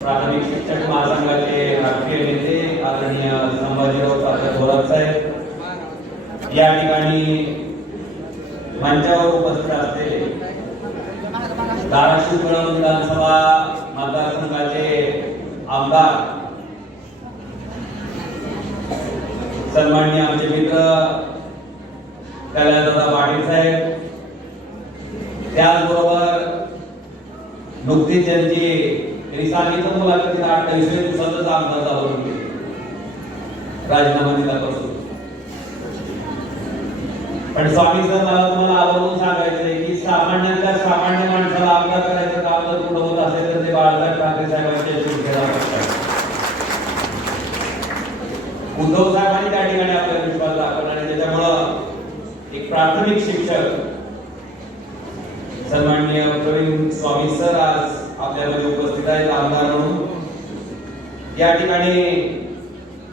प्राथमिक शिक्षक महासंघाचे राष्ट्रीय नेते आदरणीय संभाजीराव तात्या थोरात साहेब. या ठिकाणी मंचावर उपस्थित असलेले धाराशिव कळम विधानसभा मतदारसंघाचे आमदार सन्माननीय आमचे मित्र कल्याणदादा पाटील साहेब. त्याचबरोबर नुकतीच त्यांची त्यांनी सांगितलं मला मुलाखतीत अठ्ठावीसव्या दिवसातच आमदार जाऊन म्हणजे राजीनामा दिल्यापासून पण स्वामी सर मला तुम्हाला आवर्जून सांगायचंय की सामान्यांच्या सामान्य माणसाला आमदार करायचं काम जर पुढे होत असेल तर ते बाळासाहेब ठाकरे साहेबांच्या शिक्षेला उद्धव साहेबांनी त्या ठिकाणी आपला विश्वास दाखवला आणि त्याच्यामुळं एक प्राथमिक शिक्षक सन्माननीय प्रवीण स्वामी सर आज आपल्याकडे उपस्थित आहेत आमदार म्हणून. या ठिकाणी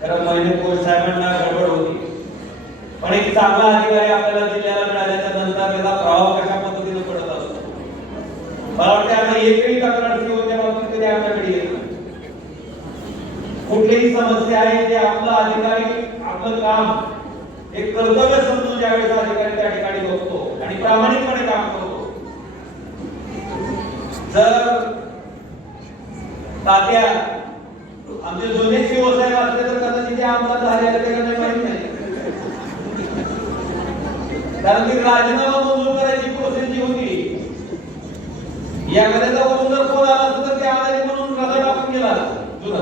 खरं महिने कोच साहेबांना गडबड होती. पण एक चांगला अधिकारी आपल्याला जिल्ह्याला मिळाल्याच्या नंतर त्याचा प्रभाव कशा पद्धतीने पडत असतो? मला वाटतं आता एकही तक्रार होत्या बाबतीत कधी आमच्याकडे येत नाही. कुठलीही समस्या आहे ते आपलं अधिकारी आपलं काम एक कर्तव्य समजून ज्यावेळेस अधिकारी त्या ठिकाणी बघतो आणि प्रामाणिकपणे काम करतो. जर तात्या आमचे जुने सीओ साहेब असले तर कदाचित ते आमदार झाले तर त्याला माहीत नाही. कारण ती राजीनामा मंजूर करायची प्रोसेस जी होती एखाद्याचा वरून जर फोन आला असतं तर ते आधारी म्हणून रजा टाकून गेला जुना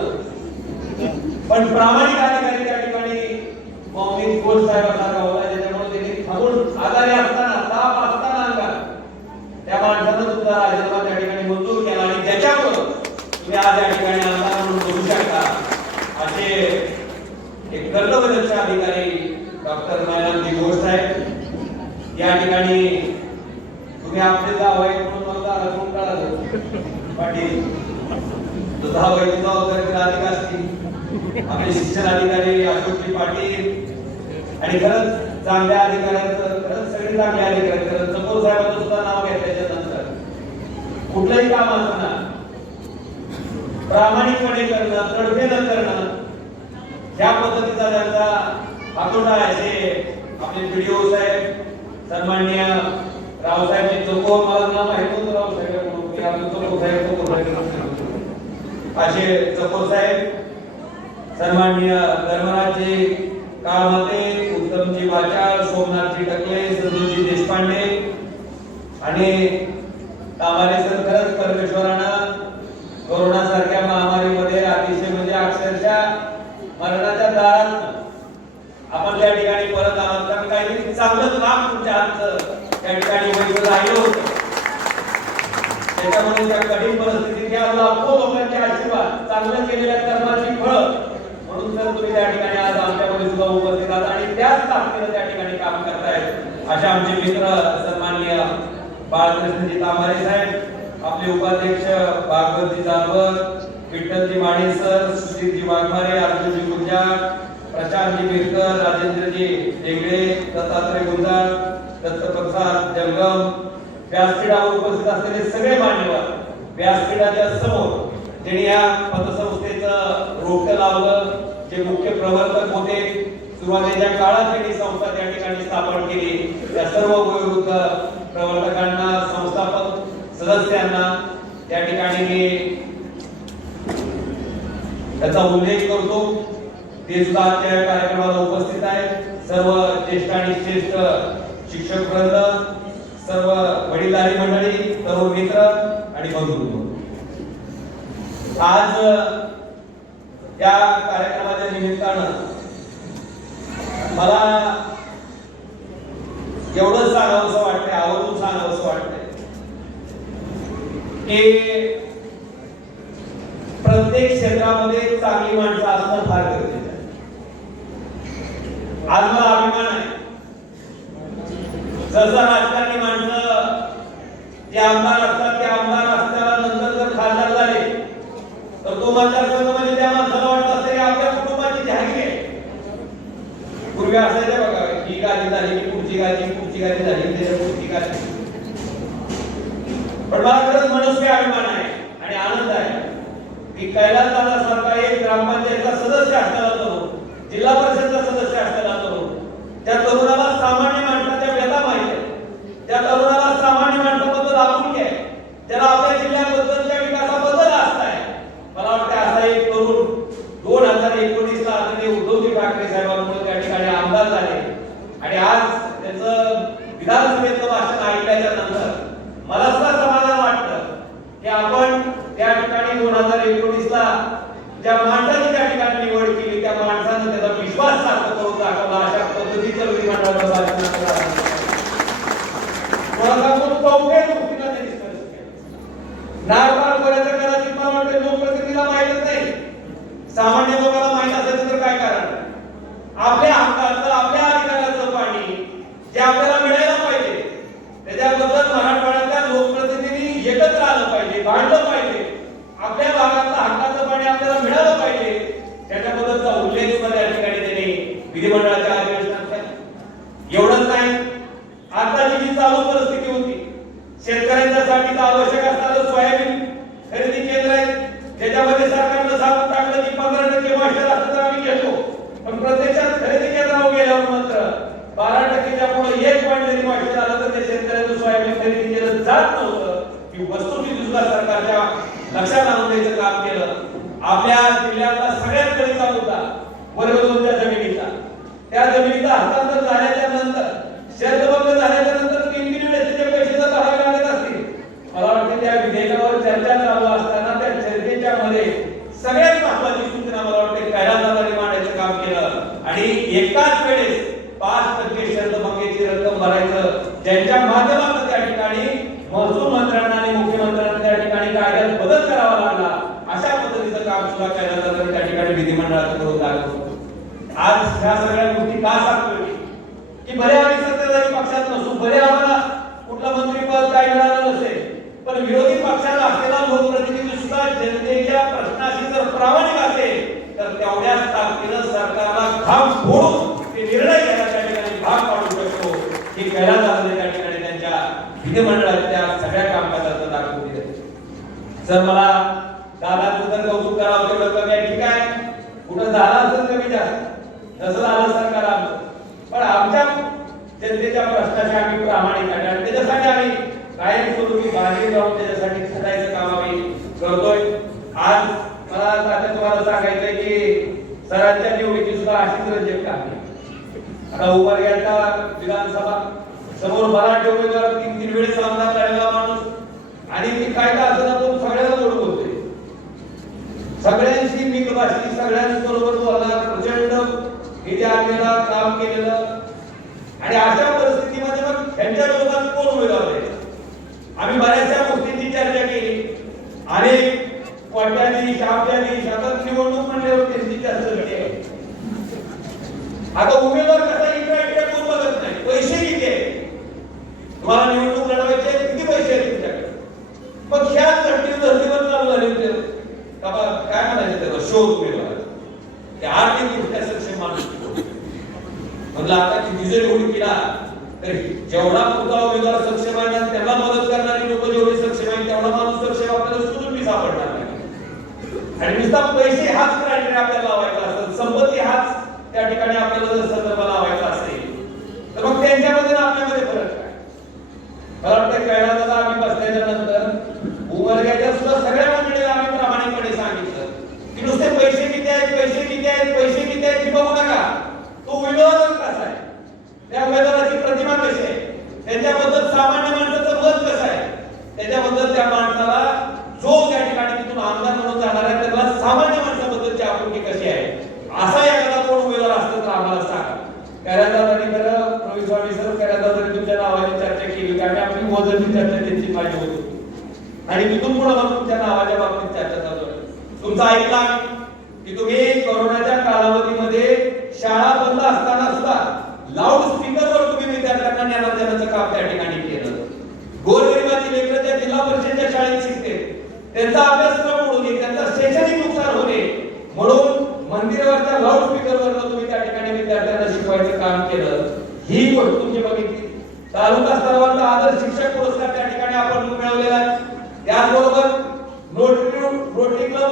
पण प्रामाणिक अधिकारी त्या ठिकाणी मौलिक घोष साहेबांसारखा होता ज्याच्यामुळे त्यांनी थांबून आजारी असताना ताप असताना अंगात त्या माणसानं सुद्धा राजीनामा त्या ठिकाणी मंजूर केला आणि त्याच्यामुळं तुम्ही आज या ठिकाणी आमदार म्हणून बघू शकता असे एक अधिकारी डॉक्टर मायनाजी घोष साहेब या ठिकाणी तुम्ही आपले गाव आहे म्हणून मला दारातून काढा पाटील तो दहावाईची जबाबदारी अधिक असतील. आपले शिक्षण अधिकारी अशोकजी पाटील आणि खरंच चांगल्या अधिकाऱ्यांचं खरंच सगळे चांगले अधिकारी खरंच चकोर साहेबांचं सुद्धा नाव घेतल्याच्या नंतर कुठलंही काम असताना प्रामाणिकपणे करणं तडफे न करणं ज्या पद्धतीचा त्यांचा हातोडा आहे असे आपले व्हिडिओ साहेब सन्माननीय रावसाहेबजी चकोर मला नाव आहे तो रावसाहेब म्हणून साहेब असे चकोर साहेब सन्माननीय धर्मराजजी काळमाते उत्तमजी वाचाळ सोमनाथजी टकले संजूजी देशपांडे आणि कामारे सर खरंच परमेश्वरांना कोरोना सारख्या महामारीमध्ये मरणाच्या दारात आपण त्या ठिकाणी परत आलात कारण काहीतरी चांगलं काम तुमच्या हातचं त्या ठिकाणी व्हायचं राहिलं होतं. त्याच्यामुळे त्या कठीण परिस्थितीत या लाखो लोकांचे आशीर्वाद चांगलं केलेल्या कर्माची फळ म्हणून तर तुम्ही त्या ठिकाणी आज आमच्यामध्ये सुद्धा उपस्थित आहात आणि त्याच ताकदीनं त्या ठिकाणी काम करतायत अशा आमचे मित्र सन्माननीय बाळकृष्णजी तांबारे साहेब आपले उपाध्यक्ष भागवतजी जानवर विठ्ठलजी माने सर सुजितजी वाघमारे अर्जुनजी गुंजाळ प्रशांतजी मिरकर राजेंद्रजी हेगडे दत्तात्रय गुंजाळ दत्तप्रसाद जंगम. व्यासपीठावर उपस्थित असलेले सगळे मान्यवर व्यासपीठाच्या समोर त्यांनी या पतसंस्थेचं रोखं लावलं जे मुख्य प्रवर्तक होते सुरुवातीच्या काळात त्यांनी संस्था त्या ठिकाणी स्थापन केली. त्या सर्व वयोवृद्ध प्रवर्तकांना संस्थापक सदस्यांना त्या ठिकाणी मी त्याचा उल्लेख करतो. ते सुद्धा आजच्या कार्यक्रमाला उपस्थित आहेत. सर्व ज्येष्ठ आणि श्रेष्ठ शिक्षक वृंद सर्व वडीलधारी मंडळी सर्व मित्र आणि बंधू आज या कार्यक्रमाच्या निमित्तानं मला एवढंच सांगावंसं वाटतंय आवर्जून सांगावंसं वाटतंय की प्रत्येक क्षेत्रामध्ये चांगली माणसं असणं फार गरजेचं आहे. आज मला अभिमान आहे. जसं राजकारणी माणसं जे आमदार असतात ते आमदार असताना नंतर जर खासदार झाले तर तो मतदारसंघ म्हणजे त्या माणसाला वाटत असते आपल्या कुटुंबाची जागी आहे. पूर्वी असायचं बघा ही गादी झाली की पुढची गादी पुढची गादी झाली त्याच्या पुढची गादी. पण मला खरंच मनस्वी अभिमान आहे आणि आनंद आहे. की कैलास दादा सारखा एक ग्रामपंचायतचा सदस्य असताना तरुण जिल्हा परिषदचा सदस्य असताना तरुण त्या तरुणाला सामान्य माणसाच्या व्यथा माहिती आहे त्या तरुणाला सामान्य माणसाबद्दल आपुलकी आहे त्याला आपल्या जिल्ह्याबद्दलच्या विकासाबद्दल आस्था आहे मला वाटतं असा एक तरुण दोन हजार एकोणीस ला आदरणीय उद्धवजी ठाकरे साहेबांमुळे त्या ठिकाणी आमदार झाले आणि आज त्याचं विधानसभेतलं भाषण ऐकल्याच्या नंतर मला सुद्धा समाधान वाटतं की आपण त्या ठिकाणी दोन हजार एकोणीस ला ज्या माणसाची त्या ठिकाणी निवड केली त्या माणसानं त्याचा विश्वास सार्थ करून दाखवला अशा पद्धतीचं विधिमंडळाचं भाषण आपल्याला आज मला सांगतो चौघे गोष्टीला त्यांनी स्पर्श केला नारबार करायचं कदाचित मला वाटतं लोकप्रतिनिधीला माहीतच नाही सामान्य लोकांना माहीत असेल तर काय कारण? आपल्या हक्काचं आपल्या अधिकाराचं पाणी जे आपल्याला मिळायला पाहिजे त्याच्याबद्दल मराठवाड्यातल्या लोकप्रतिनिधी एकत्र आलं पाहिजे भांडलं पाहिजे. आपल्या भागातलं हक्काचं पाणी आपल्याला मिळालं पाहिजे. त्याच्याबद्दलचा उल्लेख सुद्धा या ठिकाणी त्यांनी विधिमंडळाच्या अधिवेशनात केला एवढंच नाही आताची जी चालू परिस्थिती होती शेतकऱ्यांच्यासाठी आवश्यक असणारं सोयाबीन खरेदी केंद्र आहे त्याच्यामध्ये सरकारनं सांगून टाकलं की पंधरा असं तर आम्ही घेतो. पण प्रत्यक्षात खरेदी केंद्रावर हो गेल्यावर मात्र. बारा टक्केच्या पुढे एक पॉईंट जरी मॉइश्चर आलं तर ते शेतकऱ्याचं सोयाबीन खरेदी केलं जात नव्हतं. ही वस्तुस्थिती सुद्धा सरकारच्या लक्षात आणून द्यायचं काम केलं. आपल्या जिल्ह्यातला सगळ्यात कळीचा मुद्दा वर्ग दोनच्या जमिनीचा. त्या जमिनीचा हस्तांतर झाल्याच्यानंतर शर्तभंग झाल्याच्यानंतर तीन तीन वेळेस त्याचे पैसे जर भरावे लागत असतील मला वाटतं त्या विधेयकावर चर्चा चालू असताना त्या चर्चेच्या मध्ये सगळ्यात महत्वाची सूचना मला वाटते कैलासदादांनी मांडायचं काम केलं आणि एकाच वेळेस पाच टक्के शर्तभंगेची रक्कम भरायचं ज्यांच्या माध्यमातून त्या ठिकाणी महसूल मंत्र्यांना आणि मुख्यमंत्र्यांना त्या ठिकाणी कायद्यात बदल करावा लागला अशा पद्धतीचं काम सुद्धा कैलासदादांनी त्या ठिकाणी विधिमंडळात करून दाखवलं आज ह्या सगळ्या गोष्टी का सांगतोय की भले आम्ही सत्ताधारी पक्षात नसू भले आम्हाला कुठलं मंत्रीपद काय मिळालं नसेल पण विरोधी पक्षाला असलेला लोकप्रतिनिधी सुद्धा जनतेच्या प्रश्नाशी जर प्रामाणिक असेल तर तेवढ्याच ताकदीनं सरकारला घाम फोडून ते निर्णय घ्यायला त्या ठिकाणी भाग पाडू शकतो हे कैलास दादाने त्या ठिकाणी त्यांच्या विधिमंडळाच्या सगळ्या कामकाजाचं दाखवून दिलं. जर मला दादाचं जर कौतुक करावं तेवढं कमी आहे ठीक आहे. कुठं झालं असेल कमी जास्त तसं झालं सरकार आमचं पण आमच्या जनतेच्या प्रश्नाशी आम्ही प्रामाणिक आहे. आणि त्याच्यासाठी आम्ही कायमस्वरूपी बाहेर जाऊन त्याच्यासाठी झटायचं काम आम्ही करतोय. आज मला आता तुम्हाला सांगायचंय की सरांच्या निवडीची सुद्धा अशीच रंजक आहे आता उमरग्याचा विधानसभा. समोर मराठी उमेदवार तीन तीन वेळेस आमदार झालेला माणूस. आणि मी कायदा असं तो सगळ्याला गोड बोलतोय सगळ्यांशी मित्रभाषी सगळ्यांबरोबर बोलणार प्रचंड इथे केला काम केलेलं. आणि अशा परिस्थितीमध्ये मग त्यांच्या विरोधात कोण उमेदवार द्यायचा आम्ही बऱ्याचशा गोष्टींची चर्चा केली. अनेक कोट्याधीश शाब्याधीश शतक निवडणूक म्हणल्यावर त्यांची चर्चा झाली. आहे आता उमेदवार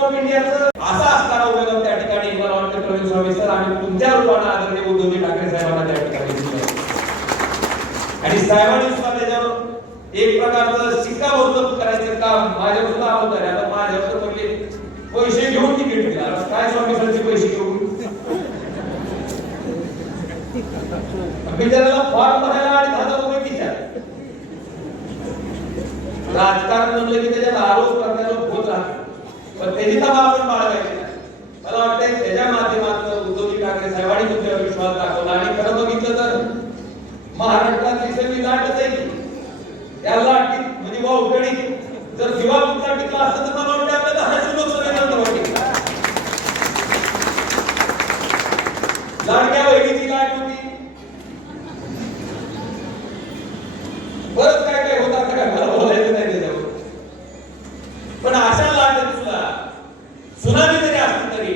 ऑफ इंडियाचं असा असणारा उपयोग त्या ठिकाणी मला वाटतं प्रवीण स्वामी सर. आम्ही तुमच्या रूपाने आदरणीय उद्धवजी ठाकरे साहेबांना त्या ठिकाणी आणि साहेबांनी सुद्धा त्याच्यावर एक प्रकारचं शिक्कामोर्तब करायचं काम माझ्यावर सुद्धा होत तर आता माझ्यावर तर पडले पैसे घेऊन तिकीट दिला काय स्वामी सरचे पैसे घेऊन? बिचाराला फॉर्म भरायला आणि दहा हजार रुपये खिशात राजकारण म्हणलं की त्याच्यात आरोप पण त्याची तबा आपण बाळगायची नाही. मला वाटतंय त्याच्या माध्यमातून उद्धवजी ठाकरे साहेबांनी तुमच्या विश्वास दाखवला आणि खरं बघितलं तर महाराष्ट्रातली सगळी लाटच आहे की या लाटीत म्हणजे वावटळी जर दिवा तुमचा टिकला असतं तर मला वाटतं आपल्या दहाशे लोकसभेला नव्हतं टिकला. लाडक्या बहिणीची लाट होती बरंच काय काय होतं आता काय मला बोलायचं नाही त्याच्यावर पण अशा लाटेत सुद्धा सुनामी जरी असली तरी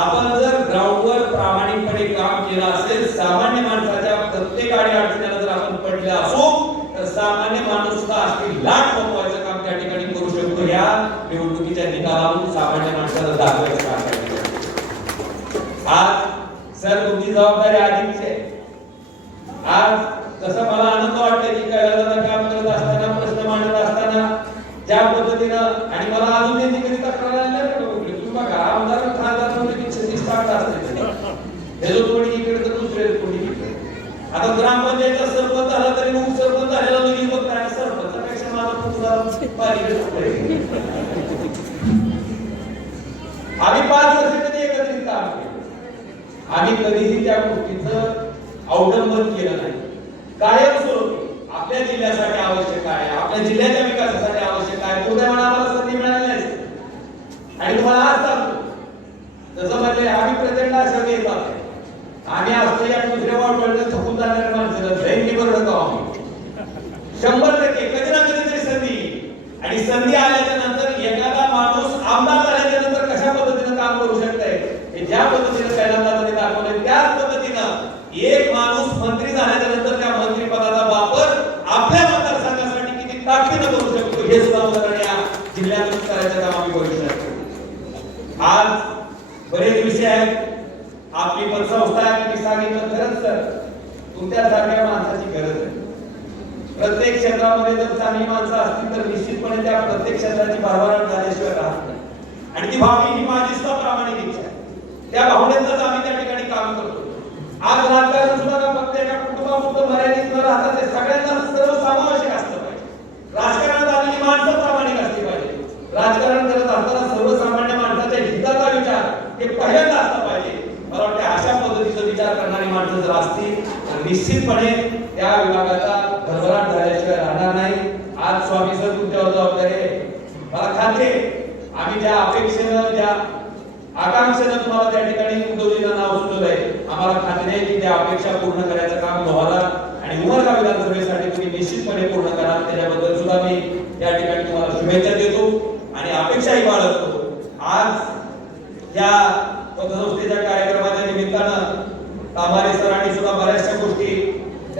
आपण जर ग्राउंडवर प्रामाणिकपणे काम केलं असेल सामान्य माणसाच्या प्रत्येक अडी अडचणीला जर आपण पडले असू तर सामान्य माणूस सुद्धा असली लाट पकवायचं काम त्या ठिकाणी करू शकतो या निवडणुकीच्या निकालातून सामान्य माणसाला दाखवायचं काम त्या ठिकाणी. आज सर तुमची जबाबदारी अधिकची आहे आज जसं मला आनंद वाटतोय की कैलासाला काम करत असताना प्रश्न मांडत असताना ज्या पद्धतीनं आणि मला अजून त्यांची कधी तक्रार आली नाही बरं का कुठली. तुम्ही बघा आमदार खासदार म्हणजे की छत्तीस पाठ असते हे जो कोणी इकडे तर दुसरे कोणी इकडे आता ग्रामपंचायतचा सरपंच झाला तरी मग सरपंच झालेला लगेच बघ काय सरपंचापेक्षा माझा तुझा पालिकेत आम्ही पाच वर्ष कधी एकत्रित काम केलं? आम्ही कधीही त्या गोष्टीचं अवलंबन केलं नाही. कायमस्वरूपी आपल्या जिल्ह्यासाठी आवश्यक आहे आपल्या जिल्ह्याच्या विकासासाठी आवश्यक आहे. दुर्दैवाने आम्हाला संधी मिळाली नाही. आणि तुम्हाला आज सांगतो. जसं म्हणजे आम्ही प्रचंड अशा येतात. आम्ही असतो या दुसऱ्या वाटवडलं थकून जाणाऱ्या माणसाला दैनिक बरं आहोत शंभर टक्के. कधी ना कधी आणि संधी आल्याच्यानंतर एखादा माणूस आमदार झाल्याच्यानंतर कशा पद्धतीनं काम करू शकतंय? हे ज्या पद्धतीनं कैलासदादांनी दाखवले त्याच पद्धतीनं एक माणूस मंत्री झाल्याच्यानंतर त्या मंत्री पदाचा वापर आपल्या मतदारसंघासाठी किती ताकदीनं करू शकतो हे सुद्धा उदाहरण या जिल्ह्यातून करायचं काम आम्ही करू शकतो. आज बरेच विषय आहेत. आपली पतसंस्था आहे मी सांगितलं खरंच तर. तुमच्यासारख्या माणसाची गरज आहे. प्रत्येक क्षेत्रामध्ये जर चांगली माणसं असतील तर निश्चितपणे त्या प्रत्येक क्षेत्राची भरभराट झाल्याशिवाय राहत नाही. आणि ती भावनी ही माझी सुद्धा प्रामाणिक इच्छा आहे. त्या भावनेतच आम्ही त्या ठिकाणी काम करतो. आज राजकारण सुद्धा फक्त एका कुटुंबापुरतं मर्यादित न राहता ते सगळ्यांना सर्वसमावेशक असलं पाहिजे. राजकारणात आलेली माणसं प्रामाणिक असली पाहिजे. राजकारण करत असताना सर्वसामान्य माणसाच्या हिताचा विचार हे पहिल्यांदा असला पाहिजे. मला वाटतं अशा पद्धतीचा विचार करणारी माणसं जर असतील तर निश्चितपणे त्या विभागाचा भरभराट झाल्याशिवाय राहणार नाही. आज स्वामी सर तुमच्यावर जबाबदारी आहे. मला खात्री आम्ही ज्या अपेक्षेनं ज्या आकांक्षेनं तुम्हाला त्या ठिकाणी उद्योजींना नाव आहे आम्हाला खात्री आहे की त्या अपेक्षा पूर्ण करायचं काम तुम्हाला आणि उमरगा विधानसभेसाठी तुम्ही निश्चितपणे पूर्ण करा. त्याच्याबद्दल सुद्धा मी त्या ठिकाणी तुम्हाला शुभेच्छा देतो आणि अपेक्षाही बाळगतो. आज या पतसंस्थेच्या कार्यक्रमाच्या निमित्तानं तामारे सरांनी सुद्धा बऱ्याचशा गोष्टी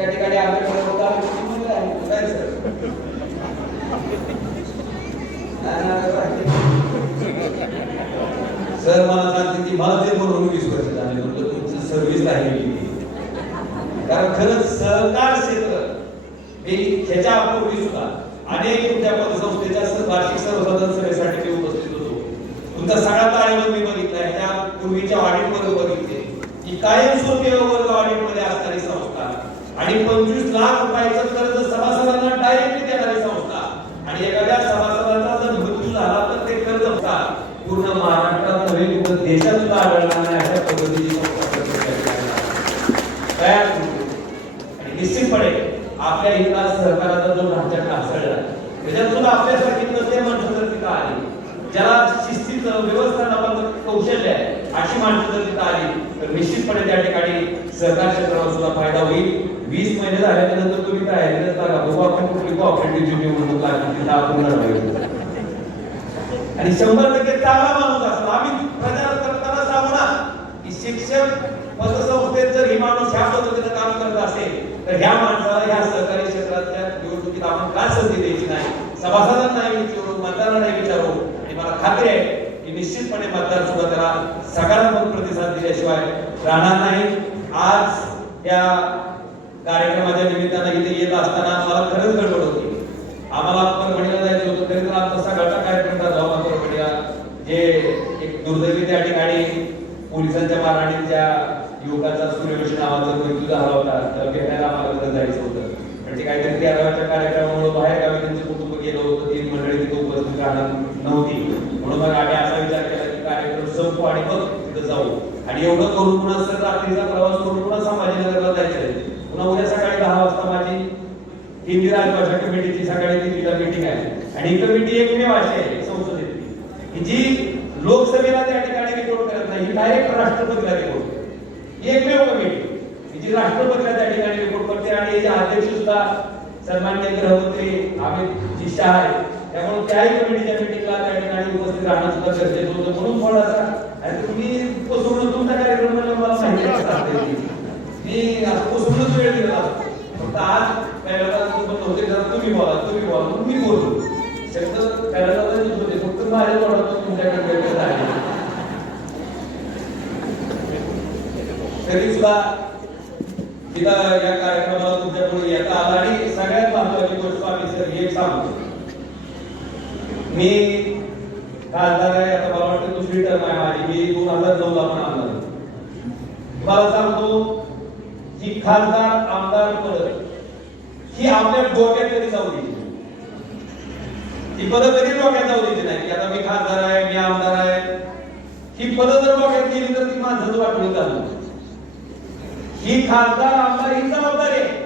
त्या ठिकाणी आपल्याकडे होता काय सर सर मला सांगते की मला ते म्हणून वीस वर्ष झाले म्हणतो तुमची सर्व्हिस राहिली कारण खरंच सहकार क्षेत्र मी ह्याच्या पूर्वी सुद्धा अनेक तुमच्या पतसंस्थेच्या वार्षिक सर्वसाधारण सभेसाठी मी उपस्थित होतो. तुमचा सगळा ताळेबंद मी बघितला ह्या पूर्वीच्या ऑडिटमध्ये बघितले. की कायमस्वरूपी वर्ग ऑडिटमध्ये असणारी संस्था. आणि पंचवीस लाख रुपयाचं कर्ज सभासदांना डायरेक्टली देणारी संस्था. आणि एखाद्या सभासदाचा जर मृत्यू झाला तर ते कर्ज होता. पूर्ण महाराष्ट्रात नव्हे पूर्ण देशात सुद्धा आढळणार नाही अशा पद्धतीची तयार आणि निश्चितपणे आपल्या इथला सहकाराचा जो ढांचा ढासळला. त्याच्यात सुद्धा आपल्यासारखी नसते माणसं जर तिथं आली. ज्याला शिस्तीचं व्यवस्थापनाचं कौशल्य आहे अशी माणसं जर तिथं आली तर निश्चितपणे त्या ठिकाणी सहकार क्षेत्राला सुद्धा फायदा होईल. वीस महिने झाल्यानंतर नंतर तुम्ही तयारीलाच लागा बघू आपण कुठली कॉपरेटिव्हची निवडणूक लागली तिथं आपण लढवायचं आणि शंभर टक्के चांगला माणूस असतो. आम्ही प्रचार करताना सांगू ना की शिक्षक पतसंस्थेत जर ही माणूस ह्या पद्धतीनं काम करत असेल तर ह्या माणसाला ह्या सहकारी क्षेत्रातल्या निवडणुकीत आपण का संधी द्यायची नाही? सभासदांना विचारू मतदारांना नाही विचारू. आणि मला खात्री आहे की निश्चितपणे मतदार सुद्धा त्याला सकारात्मक प्रतिसाद दिल्याशिवाय राहणार नाही. आज या कार्यक्रमाच्या निमित्तानं इथे येत असताना मला खरंच गडबड होती. आम्हाला परभणीला जायचं होतं तरी तर आमचा सगळा कार्यक्रम ठरला होता परभणीला जे एक दुर्दैवी त्या ठिकाणी पोलिसांच्या मारहाणीत युवकाचा सूर्यवंशी नावाचा मृत्यू झाला होता तर भेटायला आम्हाला तिथं जायचं होतं. म्हणजे ते काहीतरी तेराव्याच्या कार्यक्रमामुळे बाहेर गावी त्यांचे कुटुंब गेलं होतं ती मंडळी तिथे उपस्थित राहणार नव्हती. म्हणून मग आम्ही असा विचार केला की कार्यक्रम संपू आणि मग तिथं जाऊ. आणि एवढं करून पुन्हा सर रात्रीचा प्रवास करून पुन्हा संभाजीनगरला जायचं पुन्हा उद्या सकाळी दहा वाजता माझी हिंदी राजभाषा कमिटीची सकाळी दिल्लीला मीटिंग आहे. आणि ही कमिटी एकमेव अशी आहे संसदेतली जी लोकसभेला त्या ठिकाणी रिपोर्ट करत नाही ही डायरेक्ट राष्ट्रपतीला रिपोर्ट करते एकमेव कमिटी जी राष्ट्रपतीला त्या ठिकाणी रिपोर्ट करते आणि याचे अध्यक्ष सुद्धा सन्मान्य गृहमंत्री अमित जी शाह आहे त्यामुळे त्याही कमिटीच्या मिटिंगला त्या ठिकाणी उपस्थित राहणं सुद्धा गरजेचं होतं. म्हणून थोडासा आणि तुम्ही कोसळून तुमचा कार्यक्रम मला माहिती मी कोसळून फक्त आज पहिल्यांदा होते जरा तुम्ही बोला तुम्ही बोला म्हणून मी शब्द होते फक्त माझ्या तोंडातून तुमच्याकडे आहे तरी सुद्धा या कार्यक्रमाला येता आला आणि सगळ्यात महत्वाची गोष्ट आम्ही सर हे सांगतो मी खासदार आहे आता मला वाटतं दुसरी टर्म आहे माझी मी दोन हजार नऊ ला पण आमदार मला सांगतो ही खासदार आमदार पद ही आपल्या डोक्यात कधी जाऊ द्यायची ही पद कधी डोक्यात जाऊ द्यायची नाही. की आता मी खासदार आहे मी आमदार आहे. ही पद जर डोक्यात गेली तर ती माणसाचं वाटून चालू ही खासदार आमदार ही जबाबदारी आहे.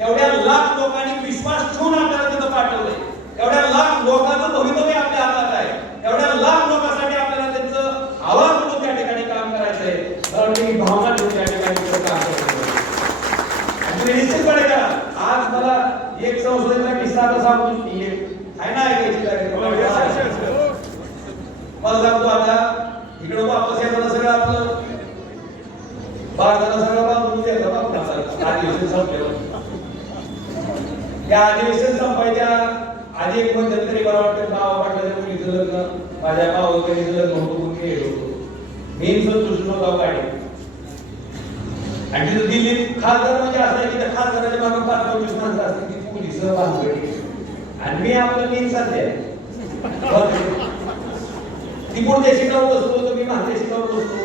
एवढ्या लाख लोकांनी विश्वास ठेवून आपल्याला तिथं पाठवलंय. एवढ्या लाख लोकांचं भवितव्य आपल्या हातात आहे. एवढ्या लाख लोकांसाठी आपल्याला त्यांचं आवाज म्हणून त्या ठिकाणी काम करायचंय मला वाटतं ही भावना ठेवून त्या ठिकाणी तिथं काम करायचं आणि तुम्ही निश्चितपणे करा आज मला एक संसदेचा किस्सा आता सांगतो की आहे ना ऐकायची कार्यक्रम हो, मला सांगतो आता. इकडे वापस येताना सगळं आपलं. भारताला सगळं बांधून द्यायचं बघ अधिवेशन संपल्यावर त्या अधिवेशन संपायच्या आधी एक मध्यंतरी मला वाटतं भावा पाटलाच्या मुलीचं लग्न. माझ्या भावकरीचं लग्न होतं म्हणून खेळ होतो. मी संतोष नव्हता गाडी. आणि तिथं दिल्लीत खासदार म्हणजे असं आहे की त्या खासदाराच्या मागे पाच पंचवीस माणसं असते रिझर्व पोलीस आणि मी आपलं मी सध्या ती कोण देशी जाऊन बसतो? तर मी महादेशी जाऊन बसतो.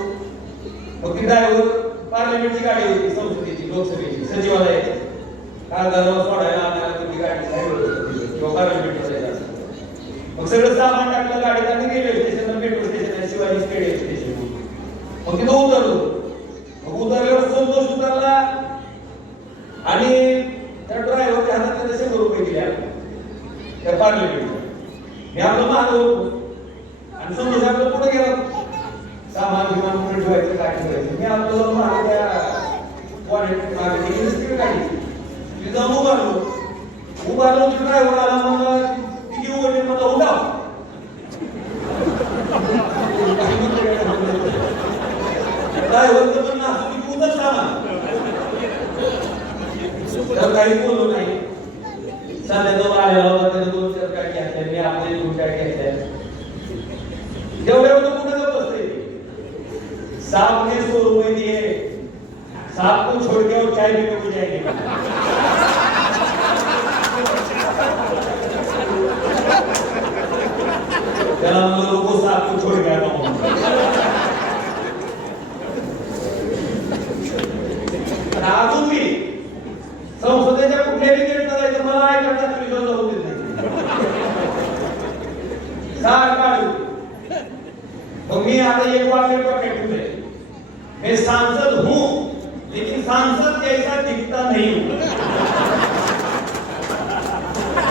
मग ती ड्रायव्हर पार्लमेंटची गाडी होती संसदेची लोकसभेची सचिवालयाची. खासदाराला सोडायला आणायला तुम्ही गाडी किंवा पार्लमेंट मग सगळं सामान टाकलं गाडीत आणि railway station metro station Shivaji stadium station मग तिथं उतरलो. मग उतरल्यावर संतोष उतरला. आणि त्या ड्रायव्हरच्या हातात त्याने शंभर रुपये दिले आपल्याला. पाडले पार्लमेंटच्या मी आपलं मागं होतो आणि संतोष आपलं पुढे गेला? सामान विमान पुढे ठेवायचं काय ठेवायचं? मी आपलं जाऊन मागे त्या वॉलेट मागे काही? नसती मी जाऊन उभारलो. उभारलो की ड्रायव्हर आला मग तिची उघडली मला उठाव ड्रायव्हरचं पण ना तुम्ही पूर्णच सामान तर काही बोललो नाही सध्या जवळ आलेला होता त्याने दोन चार काय घेतल्या मी आपले दोन काय घेतल्या एवढे एवढं कुठे जात बसते साप ने सौ रुपए दिए साप को छोड़ के और चाय पीने को जाएंगे त्याला म्हणलं लोक साप को छोड़ के आता हूं आणि अजून मी संसदेच्या कुठल्याही गेटला जायचं मला ऐकायचा जाऊ देत नाही सारखा तो मी आता एक बात मेरे को कहती है मैं सांसद हूं लेकिन सांसद जैसा दिखता नहीं हूं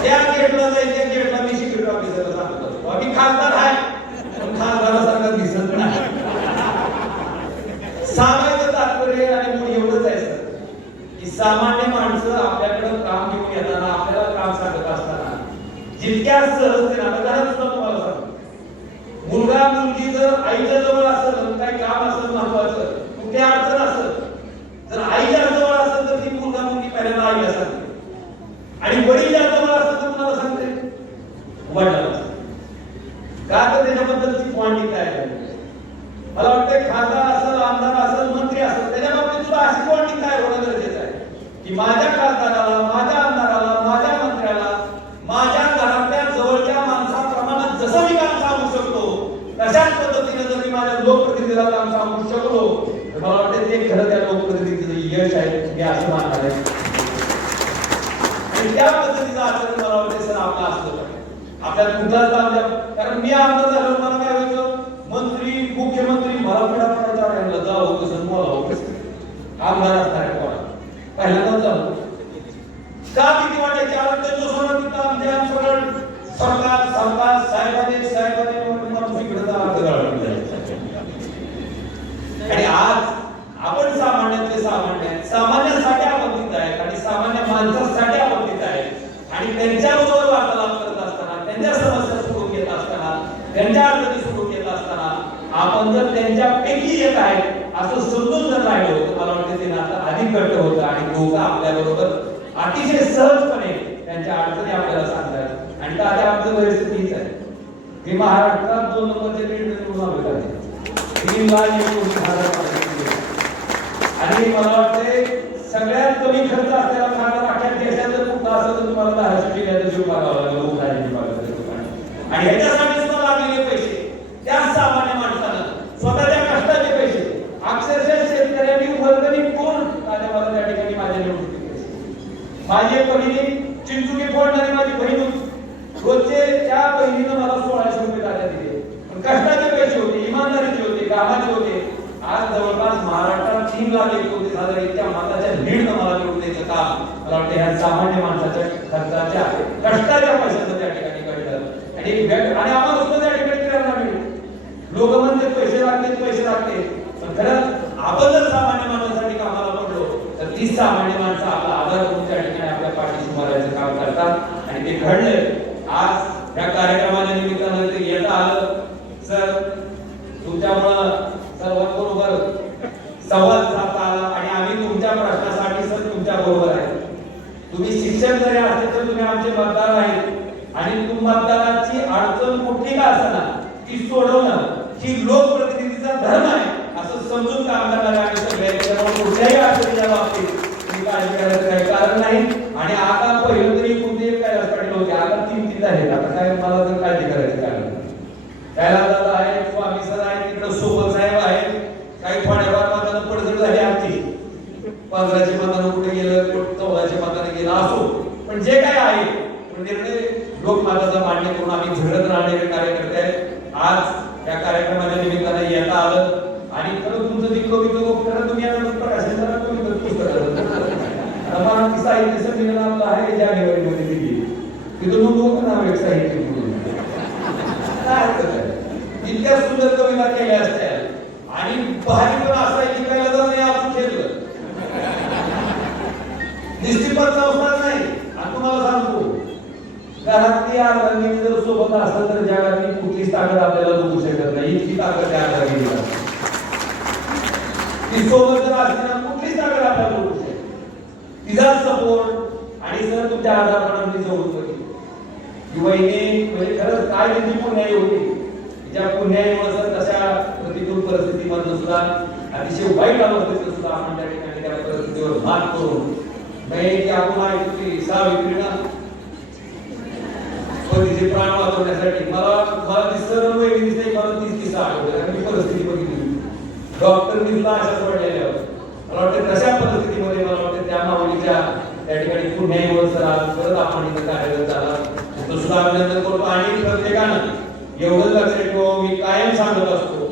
त्या गेटला जायच्या गेटला मी सिक्युरिटी ऑफिसरला सांगतो बाकी खासदार आहे पण खासदारासारखा दिसत नाही सांगायचं तात्पर्य आणि मूळ एवढंच आहे सर की सामान्य माणसं आपल्याकडे काम घेऊन येताना आपल्याला काम सांगत असताना जितक्या सहजतेने आता घरात सुद्धा तुम्हाला सांगतो मुलगा मुलगी जर आईच्या जवळ असेल काही काम असेल महत्वाचं. कुठे अडचण असेल. जर आईच्या जवळ असेल तर ती मुलगा मुलगी पहिल्यांदा आईला सांगते. आणि वडील ज्या जवळ असेल तर कुणाला सांगते? वडिलांना का तर त्याच्याबद्दलची क्वांटिटी काय मला वाटतं खासदार असेल आमदार असेल मंत्री असेल त्याच्या बाबतीत सुद्धा अशी बॉन्डिंग काय होणं गरजेचं आहे. की माझ्या खासदाराला माझ्या आमदाराला माझ्या मंत्र्याला माझ्या घरातल्या जवळच्या माणसाप्रमाणे जसं मी काम सांगू शकतो तशाच पद्धतीने जर मी माझ्या लोकप्रतिनिधीला काम सांगू शकलो मला वाटतं ते खरं त्या लोकप्रतिनिधीचं यश आहे मी असं मानणार आहे. आणि त्या पद्धतीचं आचरण मला वाटतं सर आपलं असलं पाहिजे. आपल्याला कुठलाच आमच्या कारण मी आमदार झालो मला काय व्हायचं? मंत्री मुख्यमंत्री मला पिढा पडायचा यांना जावं कसं बोलावं कसं आमदार असणार आहे कोणा पहिल्यांदाच झालं. का भीती वाटायची? आरोग्य जो सोडून तिथं आमच्या सगळं सरकार सरकार साहेबाने साहेबाने म्हणून माणूस इकडे जा, अर्ध गाळून जायचं. आणि आज आपण सामान्यातले सामान्य आहेत. सामान्यासाठी आपण तिथं आहेत आणि सामान्य माणसासाठी आपण आहेत. आणि त्यांच्याबरोबर वार्तालाप करत असताना त्यांच्या समस्या सुरू घेत असताना त्यांच्या अडचणी सुरू घेत असताना आपण जर त्यांच्यापैकी येत आहे असं समजून जर राहिलो तर मला वाटतं ते नातं अधिक घट्ट होतं आणि दोघं आपल्याबरोबर अतिशय सहजपणे त्यांच्या अडचणी आपल्याला सांगतात. आणि आता आमचं परिस्थिती हीच आहे. मी महाराष्ट्रात दोन नंबरचे लीड तीन लाख एकूण आणि मला वाटते सगळ्यात कमी खर्च असलेला खाना अख्ख्या देशात जर कुठला असेल तर तुम्हाला दहाशे जिल्ह्याचा जीव मागावा लागेल. आणि ह्याच्यासाठी सुद्धा लागलेले पैसे त्या सामान्य माणसानं स्वतःच्या कष्टाचे पैसे अक्षरशः शेतकऱ्यांनी वर्गणी कोण माझ्या मला त्या ठिकाणी माझ्या निवडणुकीत पैसे माझी एक बहिणी चिंचुकी फोडणारी माझी बहीण होती रोजचे त्या बहिणीनं मला सोळाशे रुपये दादा दिले पण कष्टाचे पैसे होते इमानदारीचे होते कामाचे होते आज जवळपास महाराष्ट्रात तीन लाख एकोणतीस हजार इतक्या माताच्या लीडनं मला निवडून द्यायचं काम मला वाटतं ह्या सामान्य माणसाच्या खर्चाच्या कष्टाच्या पैशाचं त्या ठिकाणी कळलं. आणि आणि आम्हाला सुद्धा त्या ठिकाणी प्रेरणा मिळेल. लोक म्हणते पैसे लागते पैसे लागते पण खरंच आपण जर सामान्य माणसासाठी कामाला पडलो तर तीच सामान्य माणसं आपला आधार करून त्या ठिकाणी आपल्या पाठीशी उभारायचं काम करतात. आणि ते घडलंय. आज या कार्यक्रमाच्या निमित्तानं ते येता आलं. सर तुमच्यामुळं सर्वांबरोबर संवाद साधता आला आणि आम्ही तुमच्या प्रश्नासाठी सर तुमच्या बरोबर आहे तुम्ही शिक्षक जरी असले तर तुम्ही आमचे मतदार आहेत. आणि तू मतदाराची अडचण कुठली का असताना ती सोडवणं ही लोकप्रतिनिधीचा धर्म आहे असं समजून काम करणारे आम्ही सगळे कुठल्याही अडचणीच्या बाबतीत काळजी करायचं काही कारण नाही. आणि आता पहिलं तरी कुठे एक काय पाटील होते आता तीन तीन आहेत आता काय मला तर काळजी करायची कारण नाही. त्याला दादा आहे स्वामी सर आहे तिकडे सोबत साहेब आहे काही थोड्याफार मतानं पडझड झाली आमची पंधराशे मतानं कुठे गेलं कुठं चौदाशे मतानं गेलं असो पण जे काय आहे तो निर्णय लोकमाताचा मान्य करून आम्ही झगडत राहणारे कार्यकर्ते आहेत आज या कार्यक्रमाच्या निमित्तानं येता आलं आणि खरं तुमचं ती कविता खरं तुम्ही आता प्रकाशन करा कविता पुस्तकाचं आता मला ती साहित्य संमेलन आपलं आहे जानेवारीमध्ये दिली तिथं नोंदवू का नाव एक साहित्य म्हणून इतक्या सुंदर कविता केल्या असत्या आणि भारी पण असा शिकायला जर नाही आपण खेळलं निश्चितपण संस्था नाही आणि तुम्हाला सांगतो घरातली अर्धांगी जर सोबत असलं तर जगातली कुठलीच ताकद आपल्याला बघू शकत नाही इतकी ताकद त्या अर्धांगी ती सोबत जर असली आणि जर तुमच्या आधारपणाने होती ही म्हणजे खरंच काय त्यांची पुण्याई होती तिच्या पुण्याईमुळे सर तशा प्रतिकूल परिस्थितीमधून सुद्धा, अतिशय वाईट अवस्थेत सुद्धा आपण त्या ठिकाणी त्या परिस्थितीवर मात करून नाही की आपण ऐकतो की सावित्रीनं पतीचे प्राण वाचवण्यासाठी. मला मला ती सर्व दिसते, मला तीच किस्सा आठवते कारण मी परिस्थिती बघितली. डॉक्टरनी सुद्धा अशाच पडलेल्या. मला वाटतं तशा परिस्थितीमध्ये मला वाटतं त्या माऊलीच्या त्या ठिकाणी पुण्याईवर सर आज परत आपण इथं कार्यरत झाला तो सुद्धा अभिनंदन करतो. आणि प्रत्येकानं एवढं लक्षात ठेवा मी कायम सांगत असतो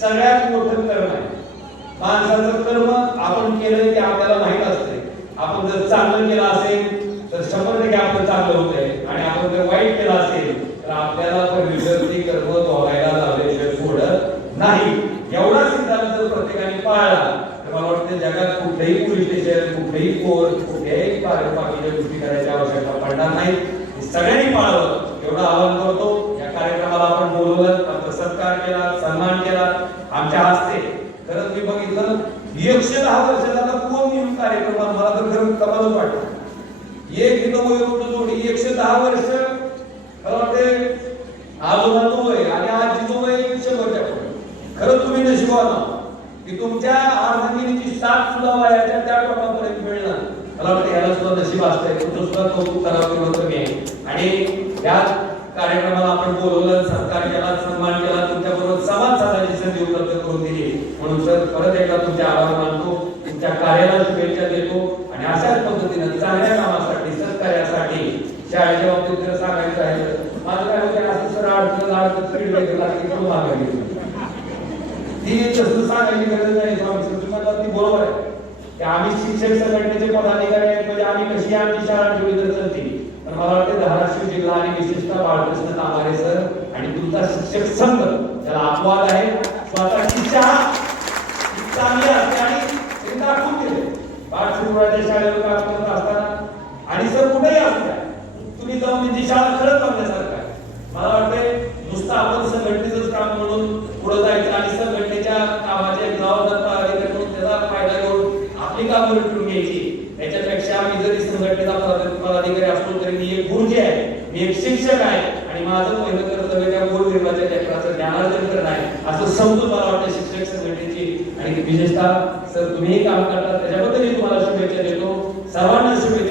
सगळ्यात मोठं कर्म आहे. माणसाचं कर्म आपण केलं की आपल्याला माहीत असते आपण जर चांगलं केलं असेल तर शंभर टक्के आपलं चांगलं होतंय आणि आपण जर वाईट केलं असेल तर आपल्याला परमेश्वर ती कर्म भोगायला लावल्याशिवाय सोडत नाही एवढा सिद्धांत जर प्रत्येकाने पाळला तर मला वाटतं कुठेही कुठलेही पोलीस स्टेशन कुठेही कोर्ट कुठल्याही बाकीच्या गोष्टी करायची आवश्यकता पडणार नाही सगळ्यांनी पाळावं. एवढं आवाहन करतो. या कार्यक्रमाला आपण बोलवलं आमचा सत्कार केला सन्मान केला. आमच्या हस्ते. खरंच मी बघितलं एकशे दहा वर्षाचा आता कोण येऊन कार्यक्रमात मला तर खरं कमालच वाटत. एक इथं जोडी. एकशे दहा वर्ष. मला वाटते आजोबाचं वय आणि आजीचं वय शंभरच्या पुढे. खरं तुम्ही नशिबाना की तुमच्या आर्धगिरीची साथ सुद्धा वयाच्या त्या टोकापर्यंत मिळणार मला वाटतं याला सुद्धा नशीब असतंय तुमचं सुद्धा कौतुक करावं होतं मी आणि या कार्यक्रमाला आपण बोलवलं सत्कार केला सन्मान केला तुमच्याबरोबर संवाद साधायची संधी उपलब्ध करून दिली म्हणून सर परत एकदा तुमचे आभार मानतो तुमच्या कार्याला शुभेच्छा देतो आणि अशाच पद्धतीनं चांगल्या कामासाठी सत्कार्यासाठी शाळेच्या बाबतीत जर सांगायचं आहे माझं काय होतं असं सर अडचण अडचण लागली तो मागे ती तसं सांगायची गरज नाही तुम्हाला ती बरोबर आहे. की आम्ही शिक्षक संघटनेचे पदाधिकारी आहेत म्हणजे आम्ही कशी आमची शाळा ठेवली तर चालते पण मला वाटते धाराशिव जिल्हा आणि विशेषतः बाळकृष्ण तामारे सर आणि तुमचा शिक्षक संघ त्याला अपवाद आहे स्वतःची शाळा चांगली असते आणि ते दाखवून दिले बाळशिवराच्या शाळेवर काम करत असताना. आणि सर कुठेही असू तुम्ही जाऊन त्यांची शाळा खरंच बघण्यासारखं आहे मला वाटतंय नुसतं आपण संघटनेचंच काम म्हणून पुढे जायचं आणि संघटनेच्या कामाचे जबाबदार पदाधिकारी म्हणून त्याचा फायदा घेऊन आपली कामं मिटवून घ्यायची त्याच्यापेक्षा मी जरी संघटनेचा पदाधिकारी पदाधिकारी असलो तरी मी एक गुरुजी आहे मी एक शिक्षक आहे. आणि माझं पहिलं कर्तव्य त्या गोरगरिबाच्या लेकराचं ज्ञानार्जन करणं आहे. असं समजून मला वाटतं शिक्षक संघटनेची आणि विशेषतः सर तुम्हीही काम करता. त्याच्याबद्दलही तुम्हाला शुभेच्छा देतो. सर्वांना शुभेच्छा.